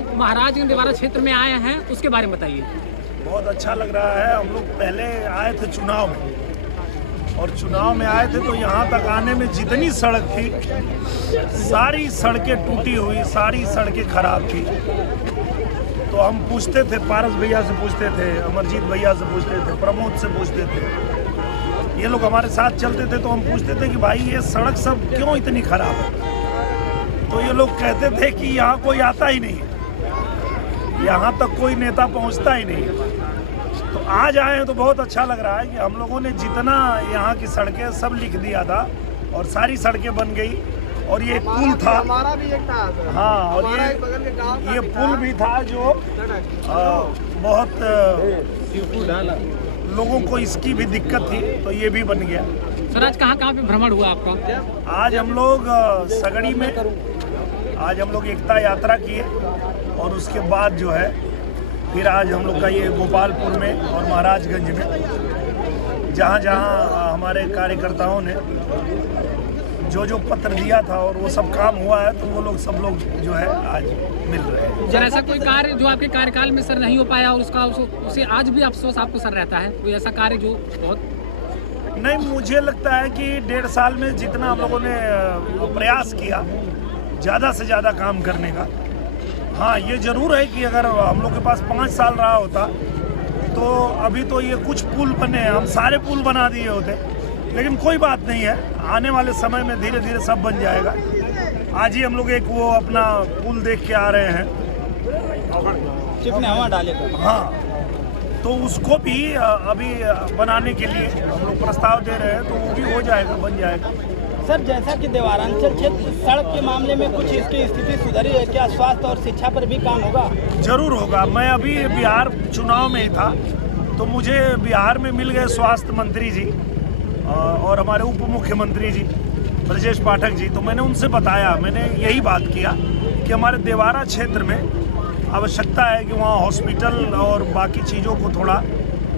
आज महाराजगंज दिवारा क्षेत्र में आए हैं, उसके बारे में बताइए। बहुत अच्छा लग रहा है। हम लोग पहले आए थे चुनाव में, और चुनाव में आए थे तो यहाँ तक आने में जितनी सड़क थी सारी सड़कें टूटी हुई, सारी सड़कें खराब थी। तो हम पूछते थे, पारस भैया से पूछते थे, अमरजीत भैया से पूछते थे, प्रमोद से पूछते थे, ये लोग हमारे साथ चलते थे, तो हम पूछते थे कि भाई ये सड़क सब क्यों इतनी खराब है। तो ये लोग कहते थे कि यहाँ कोई आता ही नहीं है, यहाँ तक कोई नेता पहुँचता ही नहीं है। तो आज आए हैं तो बहुत अच्छा लग रहा है कि हम लोगों ने जितना यहाँ की सड़कें सब लिख दिया था और सारी सड़कें बन गई। और ये पुल था, हमारा भी एक था। हाँ, और ये पुल भी था जो बहुत लोगों को इसकी भी दिक्कत थी, तो ये भी बन गया। सर आज कहाँ पे भ्रमण हुआ आपका? आज हम लोग सगड़ी में, आज हम लोग एकता यात्रा किए, और उसके बाद जो है फिर आज हम लोग का ये गोपालपुर में और महाराजगंज में, जहाँ जहाँ हमारे कार्यकर्ताओं ने जो जो पत्र दिया था और वो सब काम हुआ है, तो वो लोग सब लोग जो है आज मिल रहे हैं। सर ऐसा कोई कार्य जो आपके कार्यकाल में सर नहीं हो पाया और उसे आज भी अफसोस आपको सर रहता है? कोई ऐसा कार्य जो बहुत नहीं, मुझे लगता है कि 1.5 साल में जितना हम लोगों ने प्रयास किया ज़्यादा से ज़्यादा काम करने का। हाँ, ये ज़रूर है कि अगर हम लोग के पास 5 साल रहा होता तो अभी तो ये कुछ पुल बने हैं, हम सारे पुल बना दिए होते, लेकिन कोई बात नहीं है, आने वाले समय में धीरे धीरे सब बन जाएगा। आज ही हम लोग एक वो अपना पुल देख के आ रहे हैं, चिपने हवा डाले तो। हाँ, तो उसको भी अभी बनाने के लिए हम लोग प्रस्ताव दे रहे हैं, तो वो भी हो जाएगा, बन जाएगा। सर जैसा कि देवारांचल क्षेत्र सड़क के मामले में कुछ इसकी स्थिति सुधरी है, क्या स्वास्थ्य और शिक्षा पर भी काम होगा? जरूर होगा। मैं अभी बिहार चुनाव में ही था, तो मुझे बिहार में मिल गए स्वास्थ्य मंत्री जी और हमारे उप मुख्यमंत्री जी ब्रजेश पाठक जी। तो मैंने उनसे बताया, मैंने यही बात किया कि हमारे देवारा क्षेत्र में आवश्यकता है कि वहाँ हॉस्पिटल और बाकी चीज़ों को थोड़ा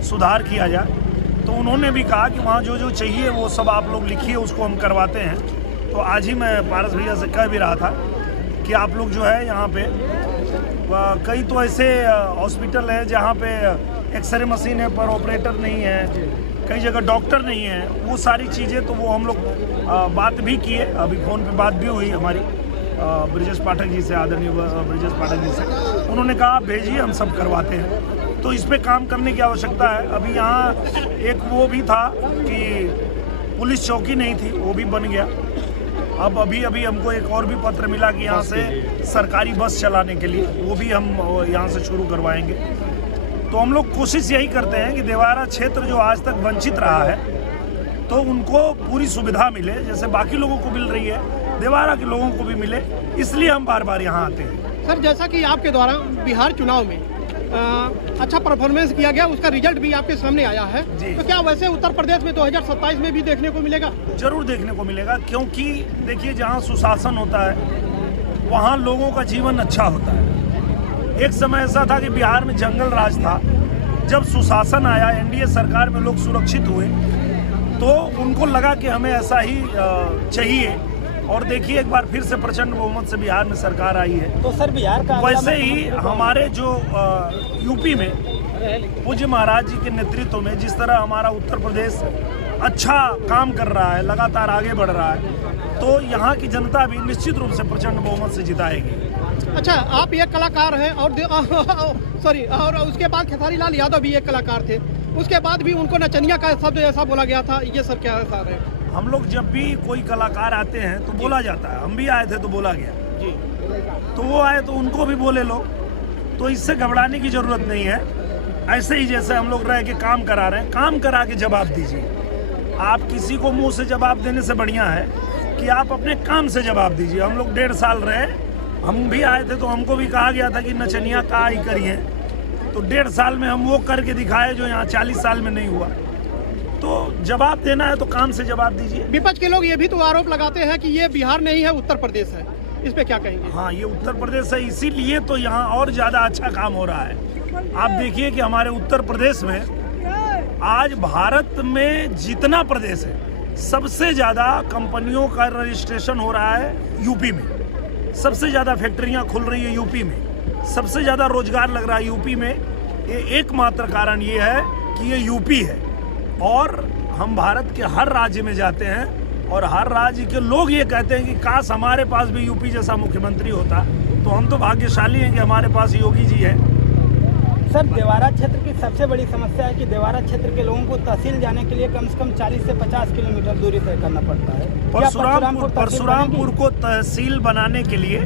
सुधार किया जाए। तो उन्होंने भी कहा कि वहाँ जो जो चाहिए वो सब आप लोग लिखिए, उसको हम करवाते हैं। तो आज ही मैं पारस भैया से कह भी रहा था कि आप लोग जो है यहाँ पे कई तो ऐसे हॉस्पिटल है जहाँ पे एक्सरे मशीन है पर ऑपरेटर नहीं है, कई जगह डॉक्टर नहीं है, वो सारी चीज़ें तो वो हम लोग बात भी किए, अभी फ़ोन पे बात भी हुई हमारी ब्रजेश पाठक जी से, आदरणीय ब्रजेश पाठक जी से। उन्होंने कहा आप भेजिए, हम सब करवाते हैं। तो इस पे काम करने की आवश्यकता है। अभी यहाँ एक वो भी था कि पुलिस चौकी नहीं थी, वो भी बन गया। अब अभी हमको एक और भी पत्र मिला कि यहाँ से सरकारी बस चलाने के लिए, वो भी हम यहाँ से शुरू करवाएंगे। तो हम लोग कोशिश यही करते हैं कि देवारा क्षेत्र जो आज तक वंचित रहा है, तो उनको पूरी सुविधा मिले, जैसे बाकी लोगों को मिल रही है, देवारा के लोगों को भी मिले, इसलिए हम बार बार यहाँ आते हैं। सर जैसा कि आपके द्वारा बिहार चुनाव में अच्छा परफॉर्मेंस किया गया, उसका रिजल्ट भी आपके सामने आया है, तो क्या वैसे उत्तर प्रदेश में 2027 में भी देखने को मिलेगा? जरूर देखने को मिलेगा, क्योंकि देखिए जहाँ सुशासन होता है वहाँ लोगों का जीवन अच्छा होता है। एक समय ऐसा था कि बिहार में जंगल राज था, जब सुशासन आया, एनडीए सरकार में लोग सुरक्षित हुए, तो उनको लगा कि हमें ऐसा ही चाहिए, और देखिए एक बार फिर से प्रचंड बहुमत से बिहार में सरकार आई है। तो सर बिहार का वैसे ही हमारे जो यूपी में पूज्य महाराज जी के नेतृत्व में जिस तरह हमारा उत्तर प्रदेश अच्छा काम कर रहा है, लगातार आगे बढ़ रहा है, तो यहाँ की जनता भी निश्चित रूप से प्रचंड बहुमत से जिताएगी। अच्छा, आप एक कलाकार हैं और उसके बाद खेसारी लाल यादव भी एक कलाकार थे, उसके बाद भी उनको नचनिया का शब्द ऐसा बोला गया था, ये सब क्या है? हम लोग जब भी कोई कलाकार आते हैं तो बोला जाता है, हम भी आए थे तो बोला गया जी, तो वो आए तो उनको भी बोले लोग, तो इससे घबराने की जरूरत नहीं है। ऐसे ही जैसे हम लोग रह के काम करा रहे हैं, काम करा के जवाब दीजिए। आप किसी को मुंह से जवाब देने से बढ़िया है कि आप अपने काम से जवाब दीजिए। हम लोग 1.5 साल रहे, हम भी आए थे तो हमको भी कहा गया था कि नचनिया का ही करिए, तो 1.5 साल में हम वो करके दिखाए जो यहाँ 40 साल में नहीं हुआ। तो जवाब देना है तो काम से जवाब दीजिए। विपक्ष के लोग ये भी तो आरोप लगाते हैं कि ये बिहार नहीं है, उत्तर प्रदेश है, इस पे क्या कहेंगे? हाँ, ये उत्तर प्रदेश है, इसीलिए तो यहाँ और ज़्यादा अच्छा काम हो रहा है। आप देखिए कि हमारे उत्तर प्रदेश में आज भारत में जितना प्रदेश है, सबसे ज़्यादा कंपनियों का रजिस्ट्रेशन हो रहा है यूपी में, सबसे ज़्यादा फैक्ट्रियाँ खुल रही है यूपी में। सबसे ज़्यादा रोजगार लग रहा है यूपी में। ये एकमात्र कारण ये है कि ये यूपी है, और हम भारत के हर राज्य में जाते हैं और हर राज्य के लोग ये कहते हैं कि काश हमारे पास भी यूपी जैसा मुख्यमंत्री होता। तो हम तो भाग्यशाली हैं कि हमारे पास योगी जी हैं। सर, देवारा क्षेत्र की सबसे बड़ी समस्या है कि देवारा क्षेत्र के लोगों को तहसील जाने के लिए कम से कम 40 से 50 किलोमीटर दूरी तय करना पड़ता है। परशुरामपुर को तहसील बनाने के लिए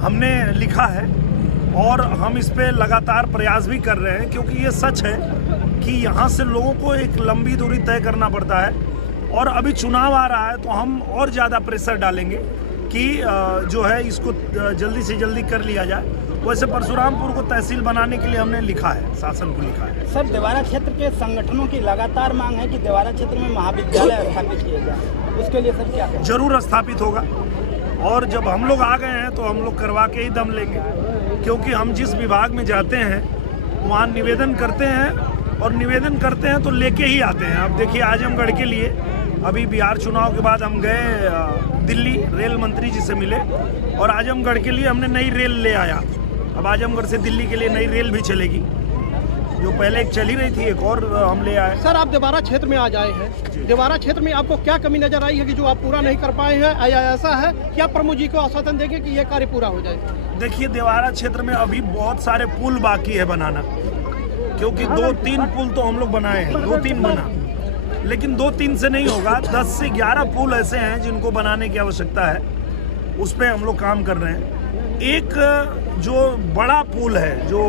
हमने लिखा है और हम इस पे लगातार प्रयास भी कर रहे हैं, क्योंकि ये सच है कि यहाँ से लोगों को एक लंबी दूरी तय करना पड़ता है। और अभी चुनाव आ रहा है तो हम और ज़्यादा प्रेशर डालेंगे कि जो है इसको जल्दी से जल्दी कर लिया जाए। वैसे परशुरामपुर को तहसील बनाने के लिए हमने लिखा है, शासन को लिखा है। सर, देवारा क्षेत्र के संगठनों की लगातार मांग है कि देवारा क्षेत्र में महाविद्यालय स्थापित किया जाए, उसके लिए सर क्या करें? जरूर स्थापित होगा, और जब हम लोग आ गए हैं तो हम लोग करवा के ही दम लेंगे, क्योंकि हम जिस विभाग में जाते हैं वहाँ निवेदन करते हैं और निवेदन करते हैं तो लेके ही आते हैं। अब देखिए, आजमगढ़ के लिए अभी बिहार चुनाव के बाद हम गए दिल्ली, रेल मंत्री जी से मिले और आजमगढ़ के लिए हमने नई रेल ले आया। अब आजमगढ़ से दिल्ली के लिए नई रेल भी चलेगी, जो पहले एक चली रही थी एक और हम ले आए। सर, आप देवारा क्षेत्र में आ जाए हैं, देवारा क्षेत्र में आपको क्या कमी नजर आई है कि जो आप पूरा नहीं कर पाए हैं, या ऐसा है कि आप प्रमुख जी को आश्वासन देंगे कि यह कार्य पूरा हो जाए? देखिए, देवारा क्षेत्र में अभी बहुत सारे पुल बाकी है बनाना, क्योंकि 2-3 पुल तो हम लोग बनाए हैं, 2-3 बना, लेकिन 2-3 से नहीं होगा। 10 से 11 पुल ऐसे हैं जिनको बनाने की आवश्यकता है, उस पर हम लोग काम कर रहे हैं। एक जो बड़ा पुल है जो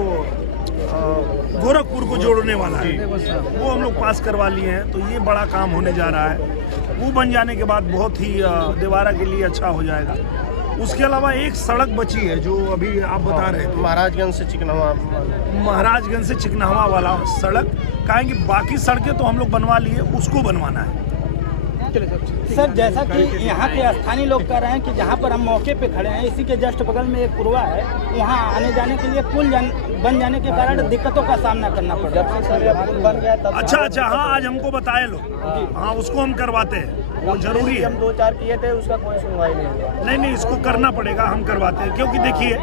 गोरखपुर को जोड़ने वाला है, वो हम लोग पास करवा लिए हैं, तो ये बड़ा काम होने जा रहा है। वो बन जाने के बाद बहुत ही देवारा के लिए अच्छा हो जाएगा। उसके अलावा एक सड़क बची है जो अभी आप बता रहे थे, महाराजगंज से चिकनावा वाला सड़क, कहेंगे बाकी सड़कें तो हम लोग बनवा लिए, उसको बनवाना है। सर, जैसा कि यहाँ के स्थानीय लोग कह रहे हैं कि जहाँ पर हम मौके पे खड़े हैं, इसी के जस्ट बगल में एक कुरवा है, वहाँ आने जाने के लिए पुल बन जाने के कारण दिक्कतों का सामना करना पड़ रहा है। सर, पुल बन गया तब अच्छा, हाँ, आज हमको बताए लोग, हाँ, उसको हम करवाते हैं, वो जरूरी है। हम 2-4 किए थे, उसका कोई सुनवाई नहीं हुआ। नहीं, इसको करना पड़ेगा, हम करवाते हैं। क्योंकि देखिए,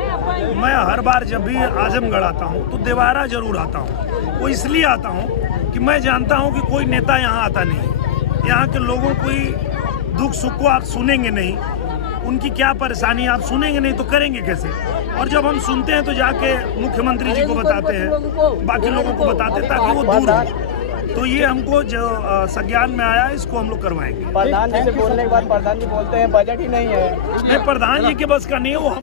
मैं हर बार जब भी आजमगढ़ आता हूँ तो देवारा जरूर आता हूँ। वो इसलिए आता हूँ कि मैं जानता हूँ कि कोई नेता यहाँ आता नहीं, यहाँ के लोगों कोई दुख सुख को आप सुनेंगे नहीं, उनकी क्या परेशानी आप सुनेंगे नहीं तो करेंगे कैसे? और जब हम सुनते हैं तो जाके मुख्यमंत्री जी को बताते हैं, बाकी लोगों को बताते हैं, ताकि वो दूर हो। तो ये हमको जो संज्ञान में आया, इसको हम लोग करवाएंगे। प्रधान जी से बोलने के बाद प्रधान जी बोलते हैं बजट ही नहीं है। नहीं, प्रधान जी के बस का नहीं है वो।